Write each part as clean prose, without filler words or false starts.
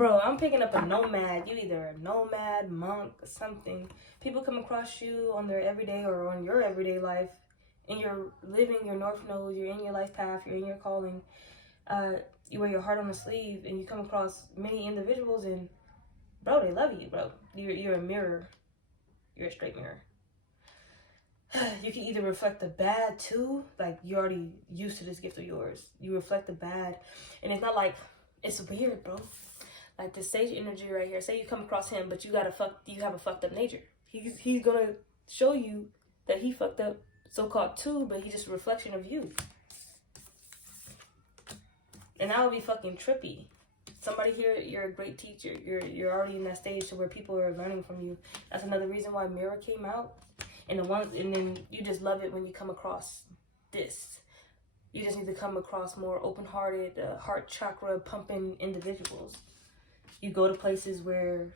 Bro, I'm picking up a nomad. You either a nomad, monk, something. People come across you on their everyday or on your everyday life, and you're living your North Node, you're in your life path, you're in your calling. You wear your heart on the sleeve, and you come across many individuals, and bro, they love you, bro. You're a mirror. You're a straight mirror. You can either reflect the bad too, like you're already used to this gift of yours. You reflect the bad, and it's not like it's weird, bro. Like the sage energy right here. Say you come across him, but you have a fucked up nature. He's gonna show you that he fucked up, so-called too, but he's just a reflection of you. And that would be fucking trippy. Somebody here, you're a great teacher. You're already in that stage to where people are learning from you. That's another reason why Mirror came out. And then you just love it when you come across this. You just need to come across more open-hearted, heart chakra pumping individuals. You go to places where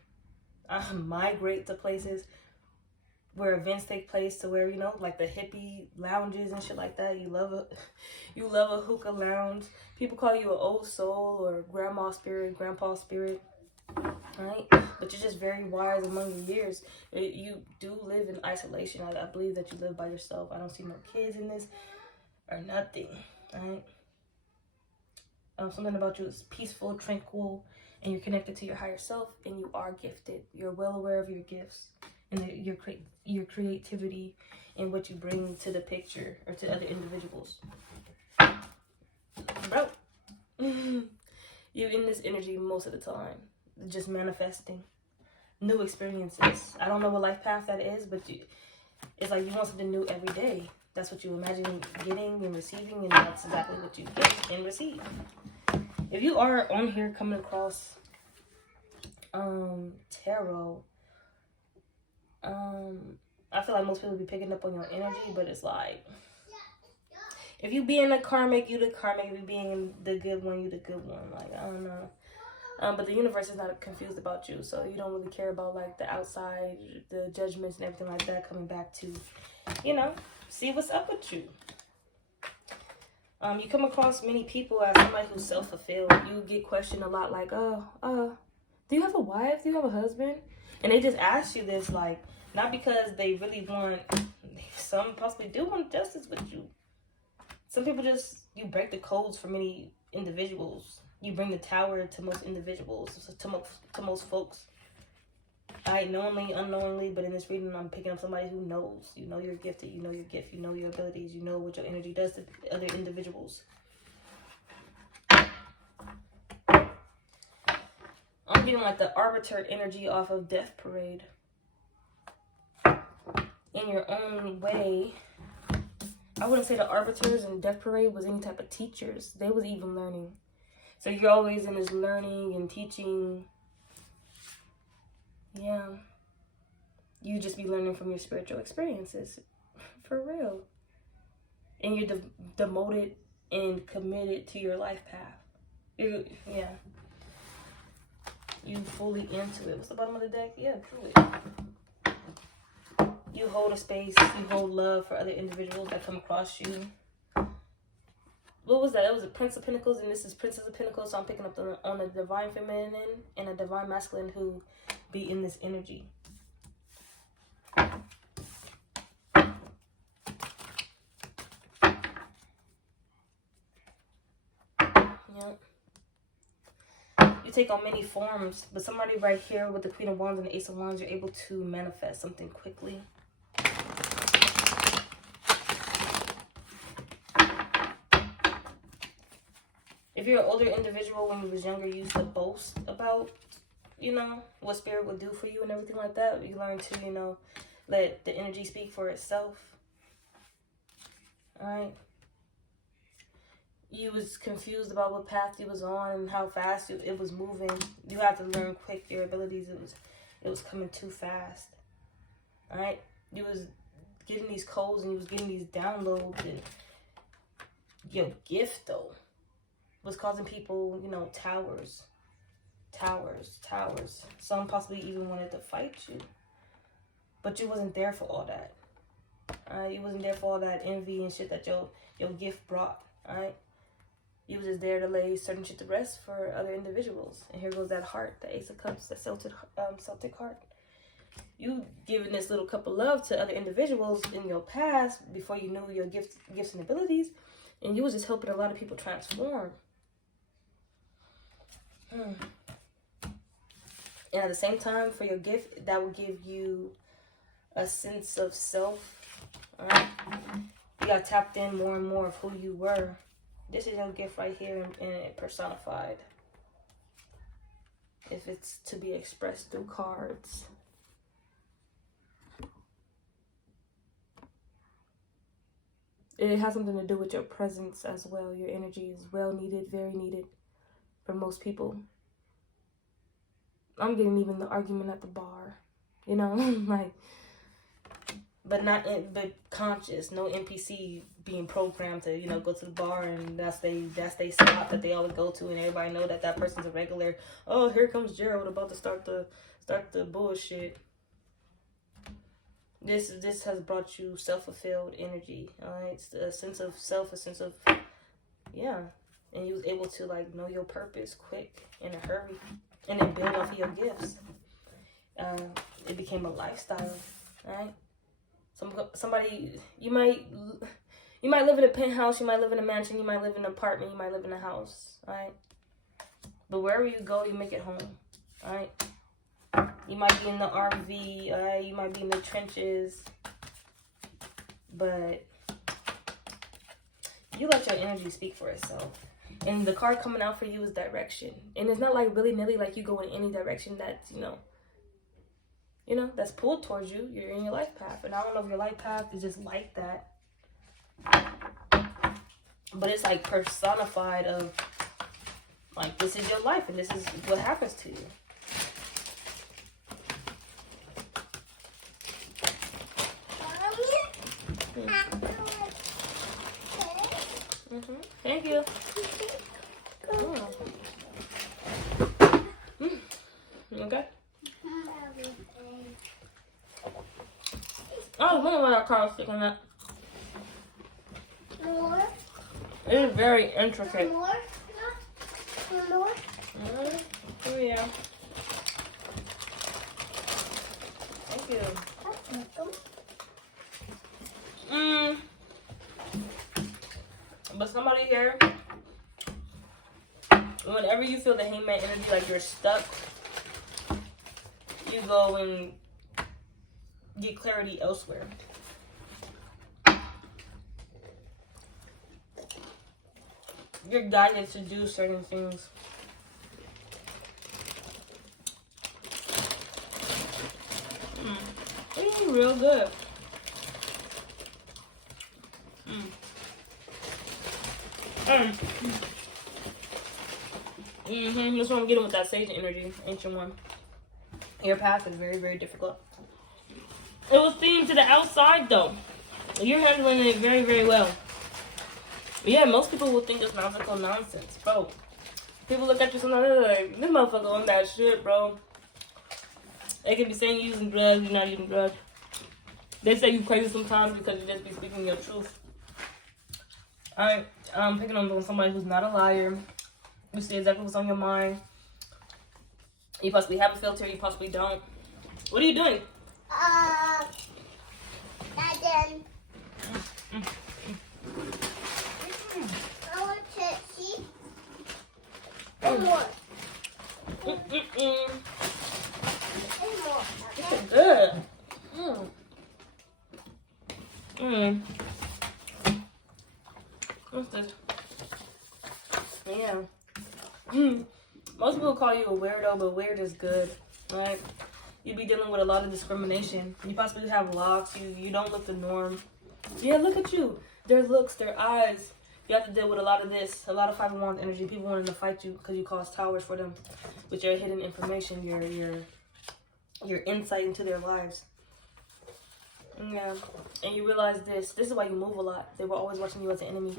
migrate to places where events take place, to where, you know, like the hippie lounges and shit like that. You love a hookah lounge. People call you an old soul or grandma spirit, grandpa spirit, right? But you're just very wise among your years. You do live in isolation. I believe that you live by yourself. I don't see no kids in this or nothing, right? Something about you is peaceful, tranquil, and you're connected to your higher self, and you are gifted. You're well aware of your gifts and your creativity and what you bring to the picture or to other individuals. Bro, you're in this energy most of the time, just manifesting new experiences. I don't know what life path that is, but it's like you want something new every day. That's what you imagine getting and receiving, and that's exactly what you get and receive. If you are on here coming across tarot, I feel like most people be picking up on your energy, but it's like, if you being the karmic, you the karmic. If you being the good one, you the good one. Like, I don't know. But the universe is not confused about you, so you don't really care about like the outside, the judgments and everything like that coming back to, you know, see what's up with you. You come across many people as somebody who's self-fulfilled. You get questioned a lot, like, do you have a wife? Do you have a husband? And they just ask you this, like, not because they really want, some possibly do want justice with you. Some people just, you break the codes for many individuals. You bring the tower to most individuals, to most folks. Knowingly, unknowingly, but in this reading, I'm picking up somebody who knows. You know you're gifted, you know your gift, you know your abilities, you know what your energy does to other individuals. I'm getting like the arbiter energy off of Death Parade. In your own way, I wouldn't say the arbiters in Death Parade was any type of teachers. They was even learning. So you're always in this learning and teaching. Yeah. You just be learning from your spiritual experiences. For real. And you're devoted and committed to your life path. Yeah. You fully into it. What's the bottom of the deck? Yeah, truly. You hold a space. You hold love for other individuals that come across you. What was that? That was a Prince of Pentacles, and this is Princess of Pentacles. So I'm picking up on a divine feminine and a divine masculine who be in this energy. Yep. You take on many forms, but somebody right here with the Queen of Wands and the Ace of Wands, you're able to manifest something quickly. If you're an older individual, when you was younger, you used to boast about, you know, what spirit would do for you and everything like that. You learn to, you know, let the energy speak for itself. Alright? You was confused about what path you was on and how fast it was moving. You have to learn quick your abilities. It was coming too fast. Alright? You was getting these codes and you was getting these downloads, and your gift though was causing people, you know, towers. Some possibly even wanted to fight you. But you wasn't there for all that. Alright? You wasn't there for all that envy and shit that your gift brought. Alright? You was just there to lay certain shit to rest for other individuals. And here goes that heart, the Ace of Cups, the Celtic heart. You giving this little cup of love to other individuals in your past before you knew your gifts and abilities. And you was just helping a lot of people transform. And at the same time, for your gift, that will give you a sense of self. Alright? You got tapped in more and more of who you were. This is your gift right here and it personified. If it's to be expressed through cards. It has something to do with your presence as well. Your energy is well needed, very needed for most people. I'm getting even the argument at the bar, you know, like, but conscious. No NPC being programmed to, you know, go to the bar and that's they spot that they always go to, and everybody know that person's a regular. Oh, here comes Gerald about to start the bullshit. This has brought you self-fulfilled energy. It's a sense of self, a sense of, yeah. And you was able to, like, know your purpose quick, in a hurry, and then build off of your gifts. It became a lifestyle, right? Somebody, you might live in a penthouse, you might live in a mansion, you might live in an apartment, you might live in a house, right? But wherever you go, you make it home, right? You might be in the RV, you might be in the trenches, but you let your energy speak for itself. And the card coming out for you is direction. And it's not like willy-nilly, like you go in any direction that's, you know, that's pulled towards you. You're in your life path. And I don't know if your life path is just like that. But it's like personified of, like, this is your life and this is what happens to you. Thank you. Okay. Oh, look at what that card is sticking at. More. It is very intricate. More. More. Oh yeah. Thank you. But somebody here, whenever you feel the hangman energy, like you're stuck, you go and get clarity elsewhere. You're guided to do certain things. It's real good. That's what I'm getting with that sage energy, ancient one. Your path is very, very difficult. It was themed to the outside though. You're handling it very, very well. But yeah, most people will think it's magical nonsense, bro. People look at you sometimes, they're like, this motherfucker on that shit, bro. They can be saying you're using drugs, you're not using drugs. They say you crazy sometimes because you just be speaking your truth. Alright, I'm picking on somebody who's not a liar. You see exactly what's on your mind. You possibly have a filter, you possibly don't. What are you doing? Nothing. I want to see. One more. One more. This is good. What's this? Yeah. Most people call you a weirdo, but weird is good, right? You be dealing with a lot of discrimination. You possibly have locks. You don't look the norm. Yeah, look at you. Their looks, their eyes. You have to deal with a lot of this, a lot of 5 of Wands energy. People wanting to fight you because you cause towers for them with your hidden information, your insight into their lives. Yeah, and you realize this is why you move a lot. They were always watching you as an enemy.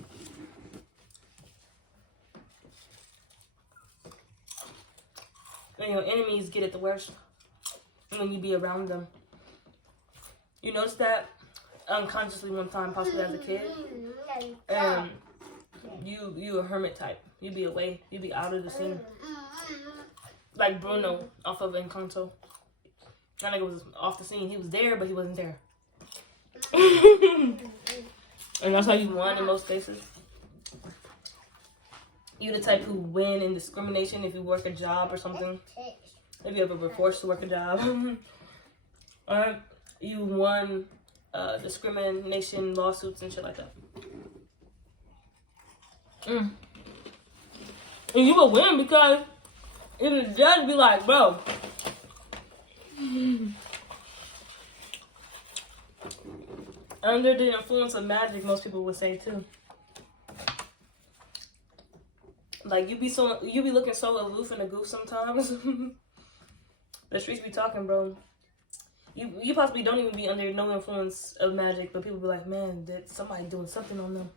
And your enemies get it the worst when you be around them. You notice that unconsciously one time, possibly as a kid. And You a hermit type. You be away. You be out of the scene. Like Bruno off of Encanto. That nigga was off the scene. He was there, but he wasn't there. And that's how you won in most cases. You the type who win in discrimination if you work a job or something. If you ever were forced to work a job. Or you won discrimination lawsuits and shit like that. And you will win because if the judge be like, bro, under the influence of magic, most people would say too. Like you be looking so aloof and a goof sometimes. The streets be talking, bro. You possibly don't even be under no influence of magic, but people be like, man, that somebody doing something on them.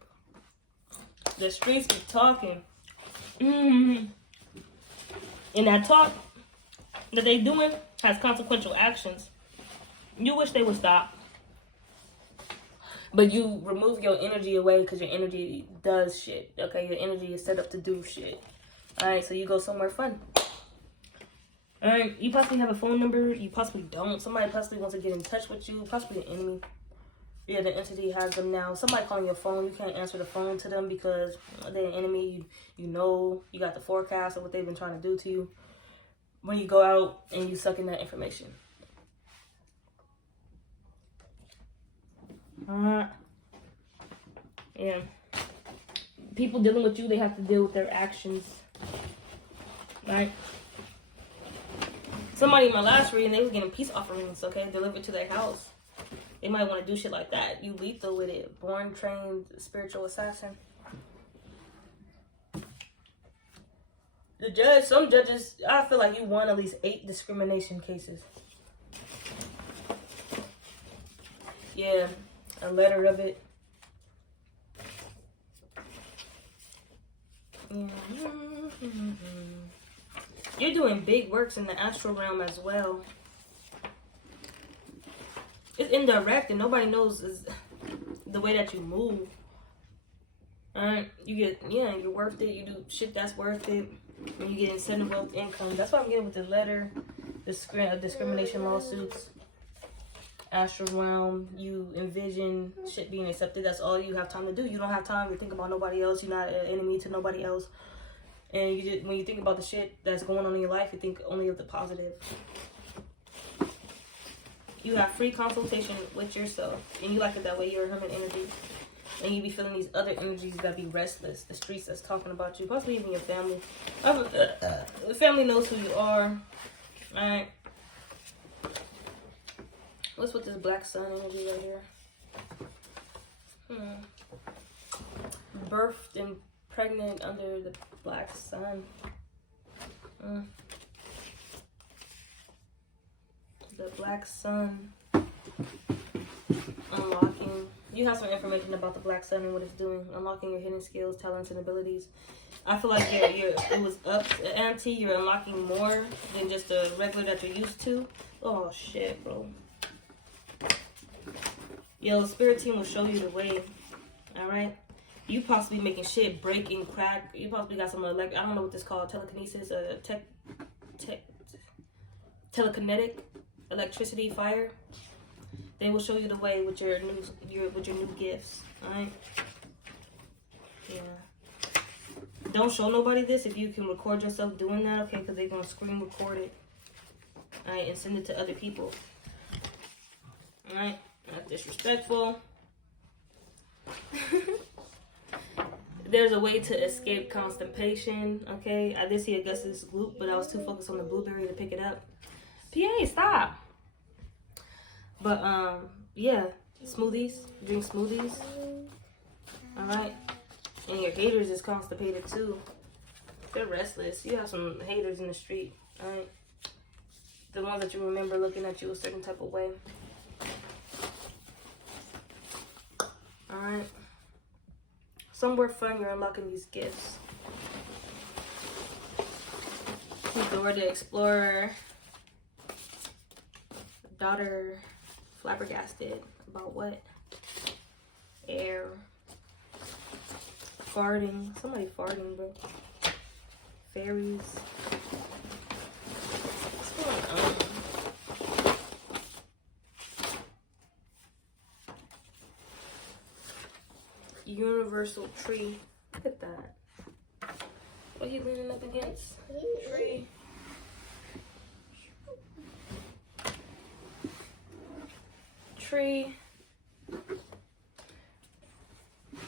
The streets be talking. And that talk that they doing has consequential actions. You wish they would stop. But you remove your energy away because your energy does shit. Okay, your energy is set up to do shit. Alright, so you go somewhere fun. Alright, you possibly have a phone number. You possibly don't. Somebody possibly wants to get in touch with you. Possibly an enemy. Yeah, the entity has them now. Somebody calling your phone, you can't answer the phone to them because they're an enemy. You know, you got the forecast of what they've been trying to do to you. When you go out and you suck in that information. Yeah. People dealing with you, they have to deal with their actions. Right? Somebody in my last reading, they was getting peace offerings, okay, delivered to their house. They might want to do shit like that. You lethal with it. Born, trained, spiritual assassin. The judge, some judges, I feel like you won at least 8 discrimination cases. Yeah, a letter of it. You're doing big works in the astral realm as well. It's indirect and nobody knows the way that you move. Alright, you get, yeah, you're worth it. You do shit that's worth it. When you get incentive wealth income. That's what I'm getting with the letter. Discrimination lawsuits. Astral realm. You envision shit being accepted. That's all you have time to do. You don't have time to think about nobody else. You're not an enemy to nobody else. And you just, when you think about the shit that's going on in your life, you think only of the positive. You have free consultation with yourself. And you like it that way. You're a hermit energy. And you be feeling these other energies that be restless. The streets that's talking about you. Possibly even your family. The family knows who you are. Alright. What's with this black sun energy right here? Birthed and pregnant under the black sun. The black sun. Unlocking. You have some information about the black sun and what it's doing. Unlocking your hidden skills, talents, and abilities. I feel like it was up the ante. You're unlocking more than just the regular that you're used to. Oh shit, bro. Yo, spirit team will show you the way. Alright? You possibly making shit break and crack. You possibly got some I don't know what this called, telekinesis, telekinetic, electricity, fire. They will show you the way with your new gifts. Alright? Yeah. Don't show nobody this if you can record yourself doing that, okay? Because they're gonna screen record it. Alright, and send it to other people. Alright? Not disrespectful. There's a way to escape constipation, okay? I did see Augustus gloop, but I was too focused on the blueberry to pick it up. PA, stop! But, yeah. Smoothies. Drink smoothies. Alright? And your haters is constipated, too. They're restless. You have some haters in the street, alright? The ones that you remember looking at you a certain type of way. Alright. Somewhere fun, you're unlocking these gifts. Dora the Explorer. Daughter flabbergasted. About what? Air. farting. Somebody farting, bro. Fairies. What's going on? Universal tree. Look at that. What are you leaning up against? Tree. Tree.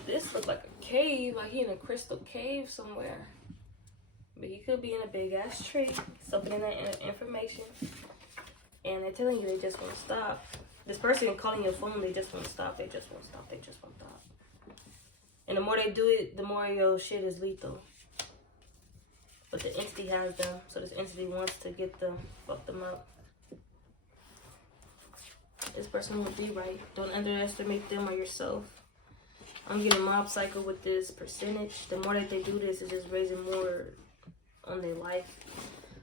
This looks like a cave, like he in a crystal cave somewhere. But he could be in a big ass tree, soaking in that information. And they're telling you they just won't stop. This person calling your phone, they just won't stop, they just won't stop, they just won't stop. And the more they do it, the more your shit is lethal. But the entity has them, so this entity wants to get them, fuck them up. This person will be right. Don't underestimate them or yourself. I'm getting mob cycle with this percentage. The more that they do this, it's just raising more on their life.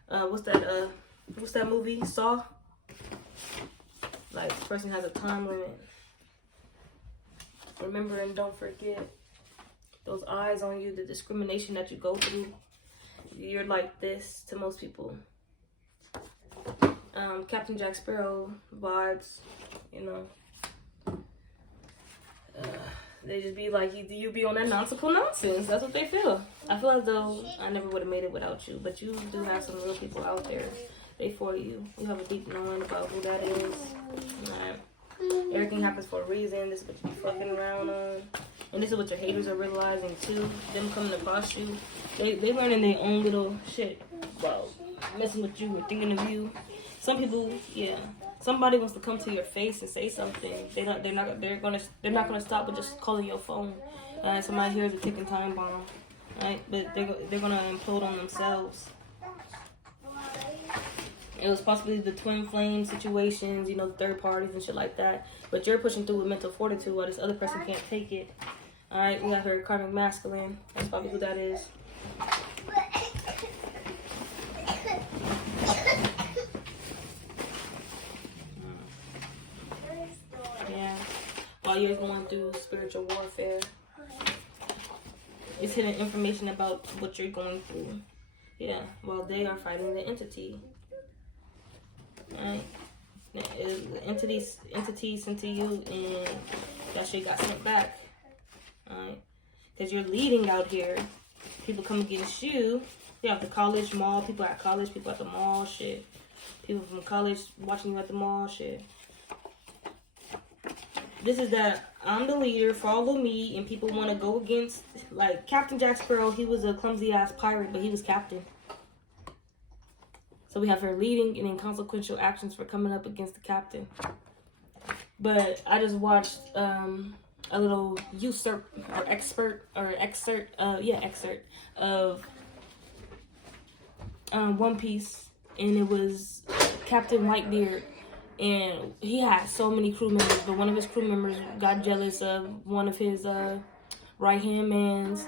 What's that movie? Saw? Like, this person has a time limit. Remember and don't forget. Those eyes on you, the discrimination that you go through. You're like this to most people. Captain Jack Sparrow vibes, you know. They just be like, you be on that nonsensical nonsense. That's what they feel. I feel as though I never would have made it without you. But you do have some real people out there. They for you. You have a deep knowing about who that is. Alright. Everything happens for a reason. This is what you be fucking around on. And this is what your haters are realizing too. Them coming across you. They learning their own little shit about messing with you or thinking of you. Some people, yeah. Somebody wants to come to your face and say something. They're not gonna stop with just calling your phone. Somebody hears a ticking time bomb, right? But they're gonna implode on themselves. It was possibly the twin flame situations, you know, third parties and shit like that. But you're pushing through with mental fortitude while this other person can't take it. All right, we got her karmic masculine. That's probably who that is. Yeah, while you're going through spiritual warfare, it's hidden information about what you're going through. Yeah, while they are fighting the entity. Right? The entity sent to you, and that shit got sent back. Alright? Because you're leading out here. People come against you. You have the college mall, people at college, people at the mall, shit. People from college watching you at the mall, shit. This is that I'm the leader, follow me, and people want to go against, like, Captain Jack Sparrow. He was a clumsy-ass pirate, but he was captain. So we have her leading and inconsequential actions for coming up against the captain. But I just watched a little excerpt of One Piece, and it was Captain Whitebeard. And he had so many crew members, but one of his crew members got jealous of one of his right-hand mans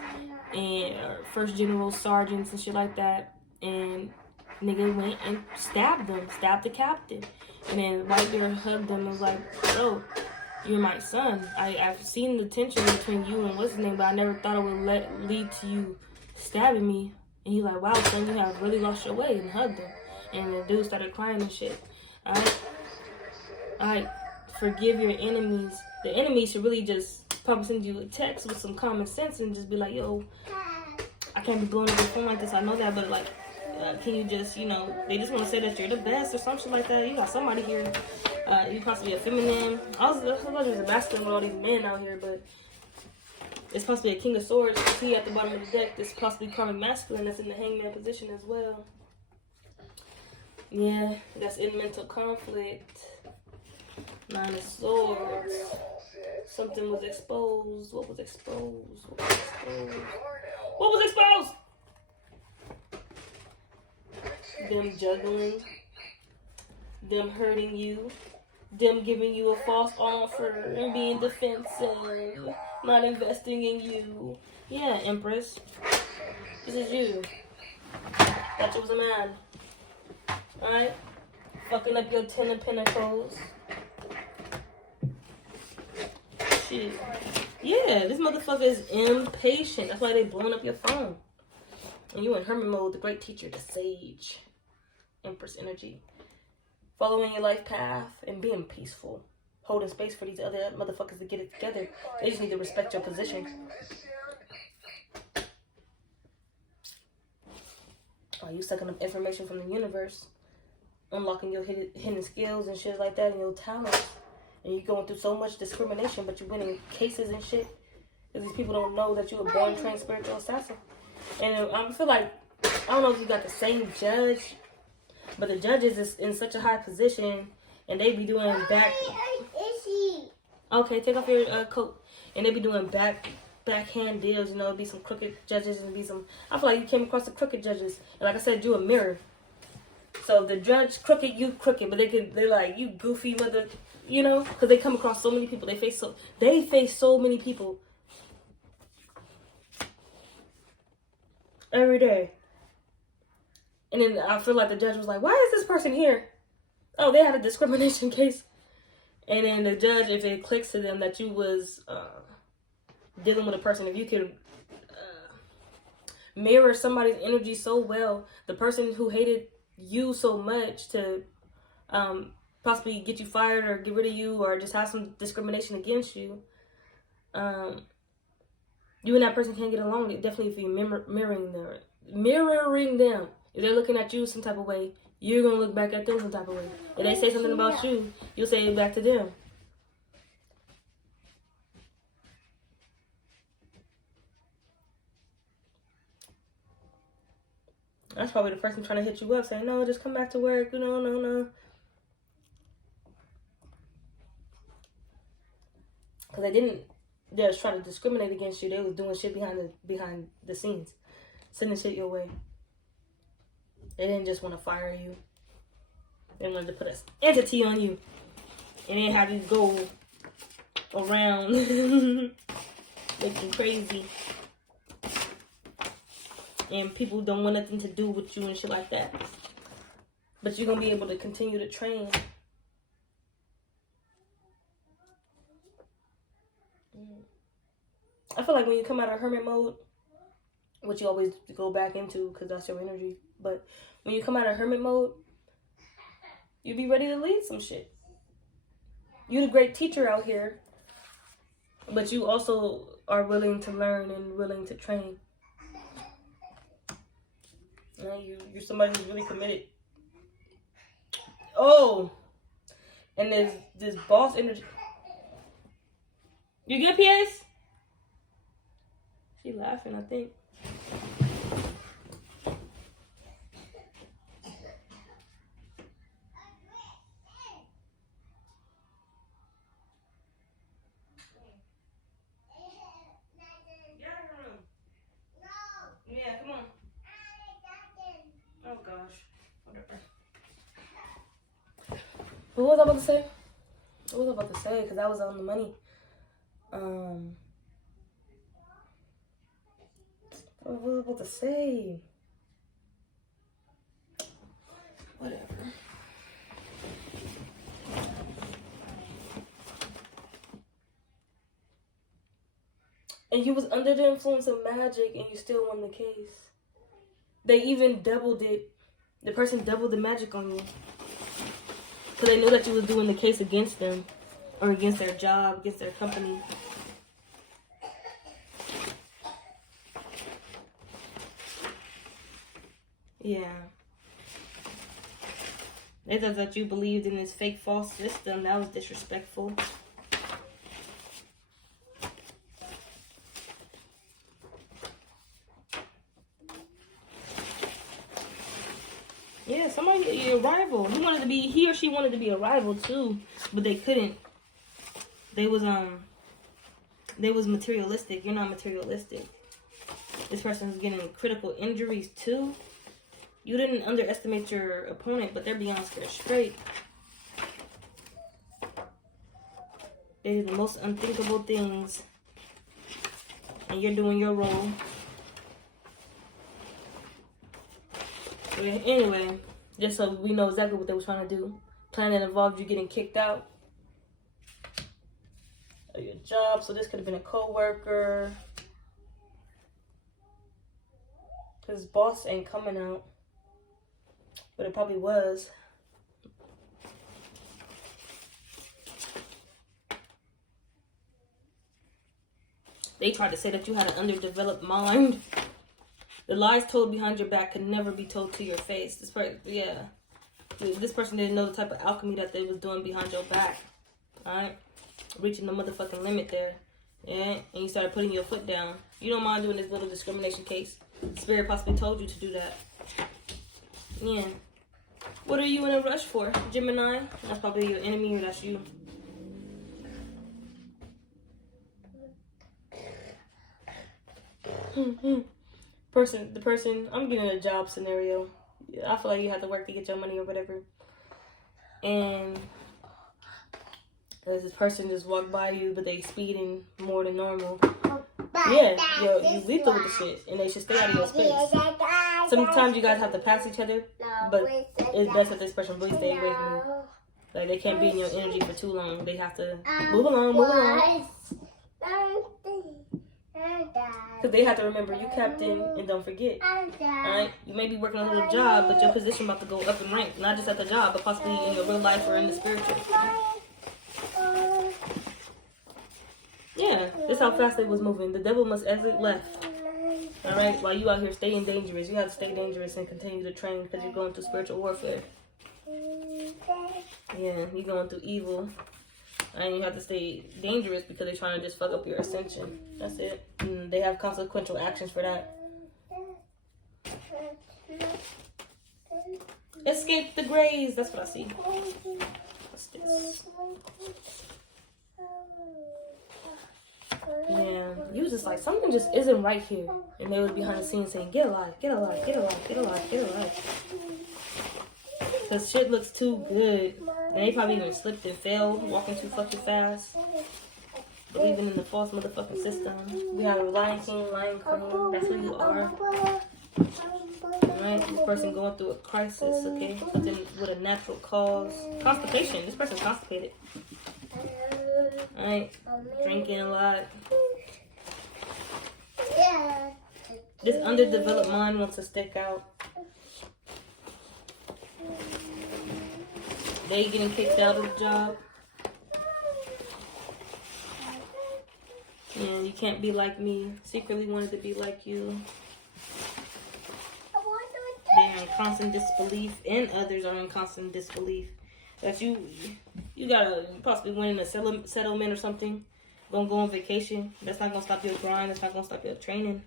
and first general sergeants and shit like that. And nigga went and stabbed the captain. And then Whitebeard hugged him and was like, bro, you're my son. I've seen the tension between you and what's his name, but I never thought it would lead to you stabbing me. And he's like, wow, son, you have really lost your way, and hugged him. And the dude started crying and shit. Alright, forgive your enemies. The enemy should really just probably send you a text with some common sense and just be like, yo, I can't be blowing up your phone like this. I know that, but like, can you just, you know, they just want to say that you're the best or something like that. You got somebody here. You possibly a feminine. I thought there's a masculine with all these men out here, but it's possibly a king of swords. You see at the bottom of the deck, this possibly karmic masculine that's in the hangman position as well. Yeah, that's in mental conflict. Nine of Swords. Something was exposed. What was exposed? What was exposed? What was exposed? Them juggling. Them hurting you. Them giving you a false offer and being defensive. Not investing in you. Yeah, Empress. This is you. Thought you was a man. Alright? Fucking up your 10 of Pentacles. Shit. Yeah, this motherfucker is impatient. That's why they blowing up your phone. And you in hermit mode, the great teacher, the sage. Empress energy. Following your life path and being peaceful. Holding space for these other motherfuckers to get it together. They just need to respect your position. Oh, you sucking up information from the universe. Unlocking your hidden skills and shit like that and your talents. And you're going through so much discrimination, but you're winning cases and shit. Because these people don't know that you were born trained spiritual assassin. And I feel like, I don't know if you got the same judge, but the judges is in such a high position, and they be doing back. Okay, take off your coat, and they be doing backhand deals. You know, be some crooked judges and be some. I feel like you came across the crooked judges, and like I said, you a mirror. So the judge crooked, you crooked, but they're like you goofy mother, you know, because they come across so many people. They face so many people every day. And then I feel like the judge was like, why is this person here? Oh, they had a discrimination case. And then the judge, if it clicks to them that you was dealing with a person, if you can mirror somebody's energy so well, the person who hated you so much to possibly get you fired or get rid of you or just have some discrimination against you, you and that person can't get along. Definitely if you're mirroring them. If they're looking at you some type of way, you're going to look back at them some type of way. If they say something about you, you'll say it back to them. That's probably the person trying to hit you up saying, no, just come back to work. No. Because they was trying to discriminate against you. They was doing shit behind the scenes. Sending shit your way. They didn't just want to fire you. They wanted to put an entity on you. And then have you go around looking crazy. And people don't want nothing to do with you and shit like that. But you're going to be able to continue to train. I feel like when you come out of hermit mode, which you always go back into because that's your energy. But when you come out of hermit mode, you be ready to lead some shit. You're the great teacher out here, but you also are willing to learn and willing to train. You're somebody who's really committed. Oh, and there's this boss energy. You good, PS? She laughing, I think. Yeah, come on. Oh gosh. Whatever. What was I about to say? What was I about to say? Because I was on the money. What was I about to say? Whatever. And you was under the influence of magic and you still won the case. They even doubled it. The person doubled the magic on you. Because they knew that you was doing the case against them. Or against their job, against their company. Yeah. They thought that you believed in this fake false system. That was disrespectful. Yeah, somebody, your rival. He or she wanted to be a rival too, but they couldn't. They was materialistic. You're not materialistic. This person's getting critical injuries too. You didn't underestimate your opponent, but they're beyond scared straight. They did the most unthinkable things, and you're doing your role. But anyway, just so we know exactly what they were trying to do. Plan that involved you getting kicked out. Or your job. So this could have been a co-worker. His boss ain't coming out. But it probably was. They tried to say that you had an underdeveloped mind. The lies told behind your back could never be told to your face. This person, yeah. This person didn't know the type of alchemy that they was doing behind your back. Alright? Reaching the motherfucking limit there. Yeah? And you started putting your foot down. You don't mind doing this little discrimination case. Spirit possibly told you to do that. Yeah. What are you in a rush for, Gemini? That's probably your enemy or that's you. The person, I'm getting a job scenario. I feel like you have to work to get your money or whatever. And there's this person just walked by you, but they speeding more than normal. Yeah, you lethal with the shit, and they should stay out of your space. Sometimes you guys have to pass each other, but it's best that this person really stay away from you. Like, they can't be in your energy for too long. They have to move along. Because they have to remember you captain and don't forget. Alright? You may be working a little job, but your position about to go up in rank. Not just at the job, but possibly in your real life or in the spiritual. Yeah, this is how fast they was moving. The devil must exit left. Alright? While you out here staying dangerous. You have to stay dangerous and continue to train because you're going through spiritual warfare. Yeah, you're going through evil. And you have to stay dangerous because they're trying to just fuck up your ascension. That's it. And they have consequential actions for that. Escape the grays. That's what I see. What's this? Yeah, you was just like, something just isn't right here. And they was behind the scenes saying, get alive, get alive, get alive, get alive, get alive. Because shit looks too good. And they probably even slipped and fell, walking too fucking fast. Believing in the false motherfucking system. We have a Lion King, Lion Queen. That's who you are. Alright, this person going through a crisis, okay? Something with a natural cause. Constipation. This person's constipated. Alright, drinking a lot. This underdeveloped mind wants to stick out. They getting kicked out of the job. And you can't be like me. Secretly wanted to be like you. They're in constant disbelief, and others are in constant disbelief. That you gotta possibly win in a settlement or something. Gonna go on vacation. That's not gonna stop your grind. That's not gonna stop your training.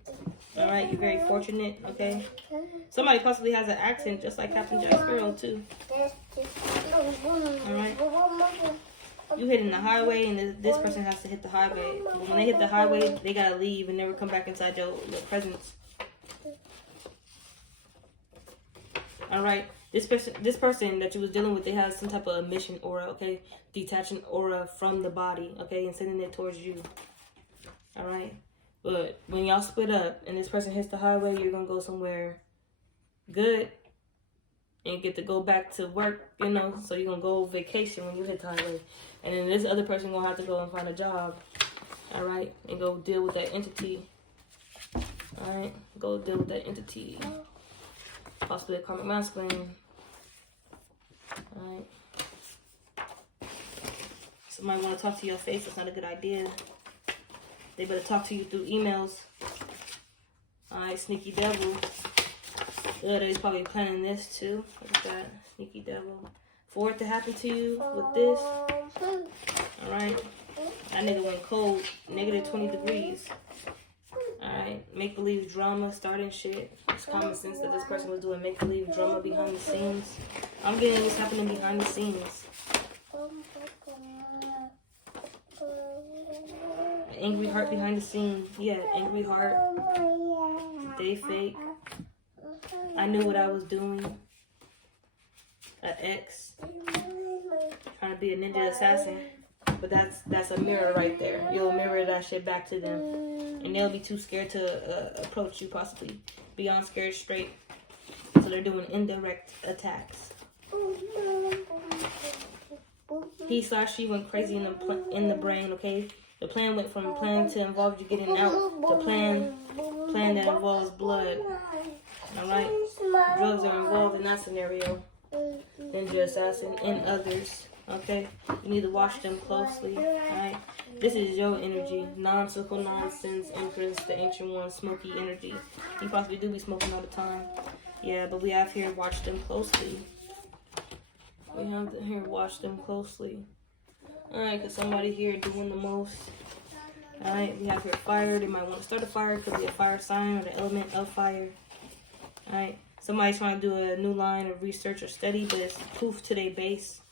Alright, you're very fortunate, okay? Somebody possibly has an accent just like Captain Jack Sparrow too. Alright. You hitting the highway and this person has to hit the highway. But when they hit the highway, they gotta leave and never come back inside your presence. Alright. This person that you was dealing with, they have some type of emission aura, okay? Detaching aura from the body, okay? And sending it towards you. Alright? But when y'all split up and this person hits the highway, you're going to go somewhere good and get to go back to work, you know? So you're going to go vacation when you hit the highway. And then this other person going to have to go and find a job, alright? And go deal with that entity. Alright? Go deal with that entity. Possibly a karmic masculine. Alright. Somebody want to talk to your face. That's not a good idea. They better talk to you through emails. Alright, sneaky devil. They's probably planning this too. Look at that. Sneaky devil. For it to happen to you with this. Alright. That nigga went cold. Negative 20 degrees. Alright. Make-believe drama. Starting shit. It's common sense that this person was doing make-believe drama behind the scenes. I'm getting what's happening behind the scenes. Angry heart behind the scenes. Yeah, angry heart. They fake. I knew what I was doing. An ex. Trying to be a ninja assassin. But that's a mirror right there. You'll mirror that shit back to them. And they'll be too scared to approach you, possibly. Beyond scared straight. So they're doing indirect attacks. He/she went crazy in the brain, okay? The plan went from plan to involve you getting out to plan that involves blood. Alright? Drugs are involved in that scenario. Ninja assassin and others. Okay? You need to watch them closely. Alright? This is your energy. Non-circle nonsense, Empress, the ancient one, smoky energy. You possibly do be smoking all the time. Yeah, but we have here watch them closely. We have to here watch them closely. Alright, because somebody here doing the most. Alright, we have here fire. They might want to start a fire. Could be a fire sign or the element of fire. Alright, somebody's trying to do a new line of research or study, but it's poof to their base.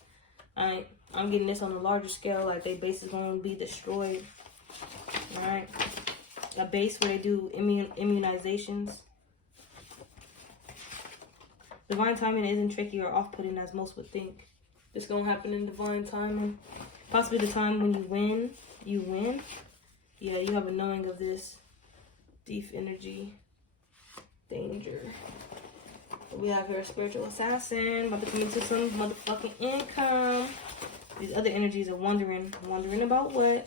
Alright, I'm getting this on a larger scale, like their base is going to be destroyed. Alright, a base where they do immunizations. Divine timing isn't tricky or off-putting as most would think. It's going to happen in divine timing. Possibly the time when you win. Yeah, you have a knowing of this. Deep energy. Danger. We have here a spiritual assassin. About to come into some motherfucking income. These other energies are wondering. Wondering about what?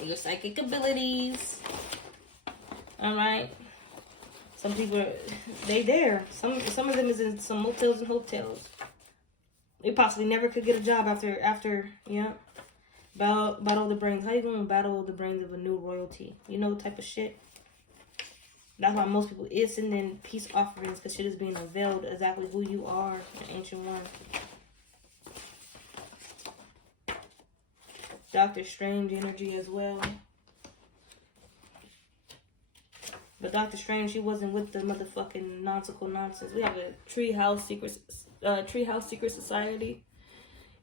Your psychic abilities. Alright. Some people, they there. Some of them is in some motels and hotels. They possibly never could get a job after yeah. Battle the brains. How you gonna battle the brains of a new royalty? You know, type of shit. That's why most people is sending peace offerings, because shit is being unveiled exactly who you are, the ancient one. Doctor Strange energy as well. But Doctor Strange, she wasn't with the motherfucking nonsensical nonsense. We have a treehouse secret society.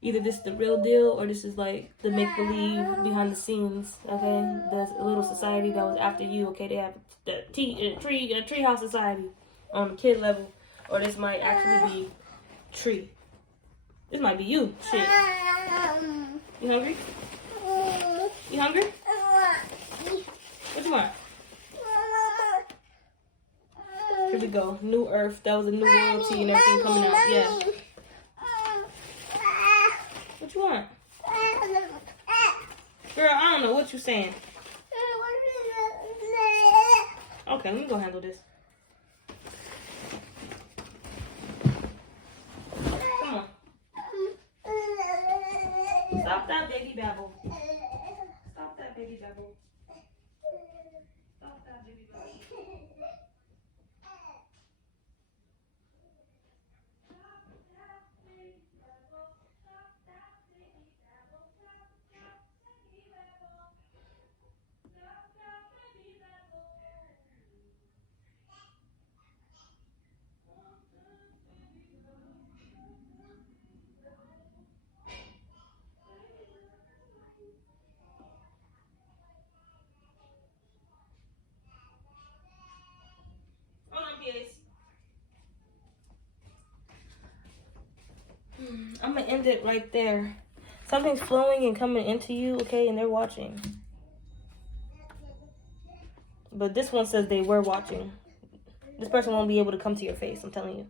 Either this is the real deal or this is like the make-believe behind the scenes. Okay, there's a little society that was after you. Okay, they have the treehouse society on the kid level, or this might actually be tree. This might be you. Shit. You hungry? You hungry? What you want? Here we go. New Earth. That was a new royalty and everything coming out. Yeah. What you want? Girl, I don't know what you're saying. Okay, let me go handle this. Come on. Stop that baby babble. Stop that baby babble. Stop that baby babble. I'm gonna end it right there. Something's flowing and coming into you, okay, and they're watching. But this one says they were watching. This person won't be able to come to your face, I'm telling you.